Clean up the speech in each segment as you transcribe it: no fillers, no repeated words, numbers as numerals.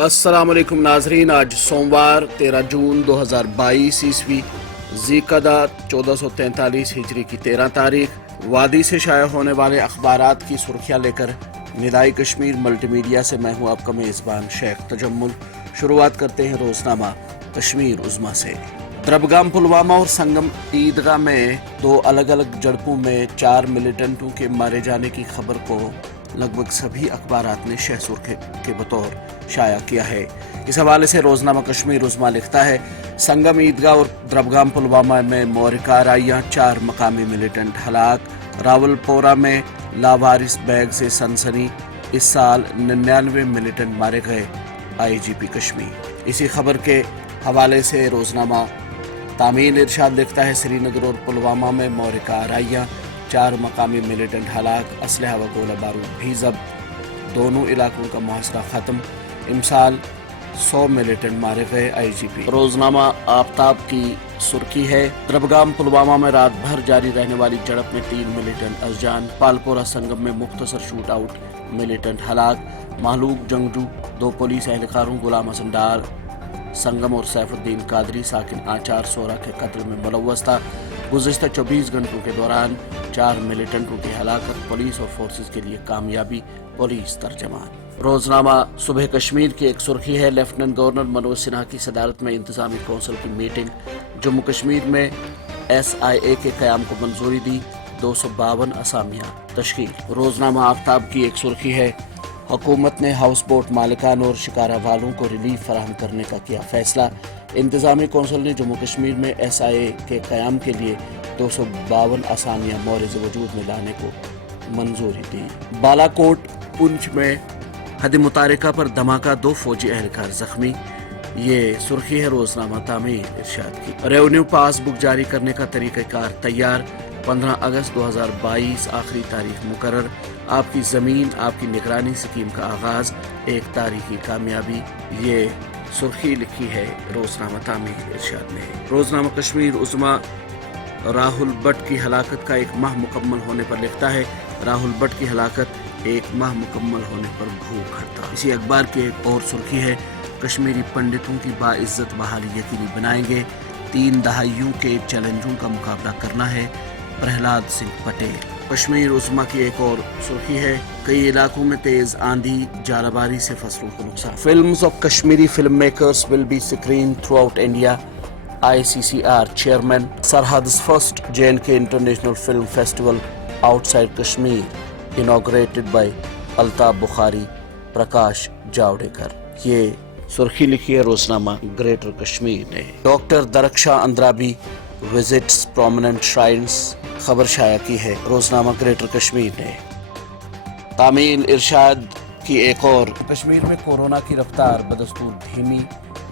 السلام علیکم ناظرین، آج سوموار 13 جون 2022 عیسوی ذی-القعدہ 1443 ہجری کی 13 تاریخ۔ وادی سے شائع ہونے والے اخبارات کی سرخیاں لے کر ندائے کشمیر ملٹی میڈیا سے میں ہوں آپ کا میزبان شیخ تجمل۔ شروعات کرتے ہیں روزنامہ کشمیر عظمیٰ سے۔ دربگام پلوامہ اور سنگم عیدگاہ میں دو الگ الگ جھڑپوں میں 4 ملیٹنٹوں کے مارے جانے کی خبر کو لگ بھگ سبھی اخبارات نے شہ سرخی کے بطور شائع کیا ہے۔ اس حوالے سے روزنامہ کشمیر عظمیٰ لکھتا ہے، سنگم عیدگاہ اور دربگام پلوامہ میں مورکہ آرائیاں، 4 مقامی ملیٹنٹ ہلاک۔ راول پورہ میں لاوارث بیگ سے سنسنی، اس سال 99 ملیٹنٹ مارے گئے، آئی جی پی کشمیر۔ اسی خبر کے حوالے سے روزنامہ تعمیل ارشاد لکھتا ہے، سری نگر اور پلوامہ میں مورکہ آرائیاں، 4 مقامی ملیٹنٹ ہلاک، اسلحہ و گولہ بارود بھی ضبط، دونوں علاقوں کا محاصرہ ختم، امسال 100 ملیٹنٹ مارے گئے، آئی جی پی۔ روزنامہ آفتاب کی سرخی ہے، دربگام پلوامہ میں رات بھر جاری رہنے والی جھڑپ میں 3 ملیٹنٹ از جان، پالپورہ سنگم میں مختصر شوٹ آؤٹ، ملیٹنٹ ہلاک، مہلوک جنگجو 2 پولیس اہلکاروں غلام حسن ڈار سنگم اور سیف الدین قادری ساکن آچار سورا کے قتل میں ملوث تھا۔ گزشتہ 24 گھنٹوں کے دوران 4 ملیٹنٹوں کی ہلاکت، پولیس اور فورسز کے لیے کامیابی، پولیس ترجمان۔ روزنامہ صبح کشمیر کی ایک سرخی ہے، لیفٹیننٹ گورنر منوج سنہا کی صدارت میں انتظامی کونسل کی میٹنگ، جموں کشمیر میں ایس آئی اے کے قیام کو منظوری دی، 252 اسامیاں تشکیل۔ روزنامہ آفتاب کی ایک سرخی ہے، حکومت نے ہاؤس بوٹ مالکان اور شکارہ والوں کو ریلیف فراہم کرنے کا کیا فیصلہ، انتظامی کونسل نے جموں کشمیر میں ایس آئی اے کے قیام کے لیے 252 اسامیاں مورد وجود میں لانے کو منظوری دی۔ بالا کوٹ پنچ میں حد متارکہ پر دھماکہ، 2 فوجی اہلکار زخمی، یہ سرخی ہے روزنامہ تعمیل ارشاد کی۔ ریونیو پاس بک جاری کرنے کا طریقہ کار تیار، 15 اگست 2022 آخری تاریخ مقرر، آپ کی زمین آپ کی نگرانی اسکیم کا آغاز، ایک تاریخی کامیابی، یہ سرخی لکھی ہے روزنامہ تعمیل ارشاد نے۔ روزنامہ کشمیر عظمیٰ راہل بٹ کی ہلاکت کا 1 ماہ مکمل ہونے پر لکھتا ہے، راہل بٹ کی ہلاکت 1 ماہ مکمل ہونے پر بھوک ہڑتال۔ اسی اخبار کی ایک اور سرخی ہے، کشمیری پنڈتوں کی باعزت بحالی یقینی بنائیں گے، 3 دہائیوں کے چیلنجوں کا مقابلہ کرنا ہے، پرہلاد سنگھ پٹیل۔ کشمیر عظمیٰ کی ایک اور سرخی ہے، کئی علاقوں میں تیز آندھی، ژالہ باری سے فصلوں کو نقصان۔ Films of Kashmiri film makers will be screen throughout India, I C C R chairman. Sarhad's first J&K International Film Festival outside Kashmir inaugurated by Altaf Bukhari, Prakash Javadekar, یہ سرخی لکھی ہے روزنامہ گریٹر کشمیر نے۔ Doctor Darakhshan Andrabi visits prominent shrines, خبر شائع کی ہے روزنامہ گریٹر کشمیر نے۔ تعمیل ارشاد کی ایک اور، کشمیر میں کورونا کی رفتار بدستور دھیمی،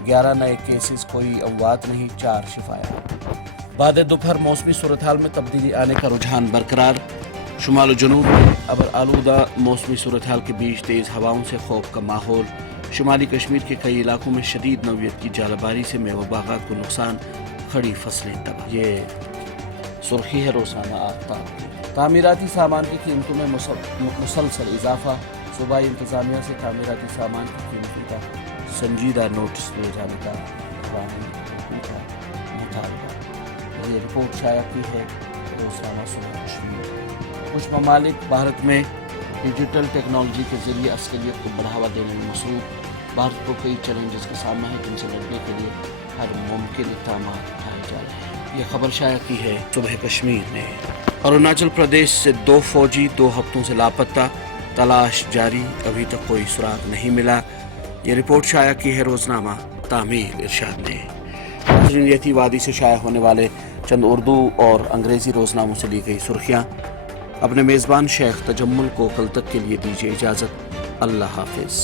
11 نئے کیسز، کوئی اموات نہیں، 4 شفایاب۔ بعد دوپہر موسمی صورتحال میں تبدیلی آنے کا رجحان برقرار، شمال و جنوب میں ابر آلودہ موسمی صورتحال کے بیچ تیز ہواؤں سے خوف کا ماحول، شمالی کشمیر کے کئی علاقوں میں شدید نوعیت کی ژالہ باری سے میوہ باغات کو نقصان، کھڑی فصلیں تباہ، یہ سرخی ہے روزنامہ آفتاب کی۔ تعمیراتی سامان کی قیمتوں میں مسلسل اضافہ، صوبائی انتظامیہ سے تعمیراتی سامان کی قیمتوں کا سنجیدہ نوٹس دیے جانے کا عوامی حقوق کا مطالبہ، یہ رپورٹ شائع کی ہے روزنامہ صبح کشمیر۔ کچھ ممالک بھارت میں ڈیجیٹل ٹیکنالوجی کے ذریعے عسکریت کو بڑھاوا دینے میں مصروف، بھارت کو کئی چیلنجز کا سامنا ہے جن سے لڑنے کے لیے ہر ممکن اقدامات اٹھائے جا رہے ہیں، یہ خبر شائع کی ہے صبح کشمیر نے۔ اروناچل پردیش سے 2 فوجی 2 ہفتوں سے لاپتہ، تلاش جاری، ابھی تک کوئی سراغ نہیں ملا، یہ رپورٹ شائع کی ہے روزنامہ تعمیل ارشاد نے۔ یہ تھی وادی سے شائع ہونے والے چند اردو اور انگریزی روزناموں سے لی گئی سرخیاں۔ اپنے میزبان شیخ تجمل کو کل تک کے لیے دیجیے اجازت، اللہ حافظ۔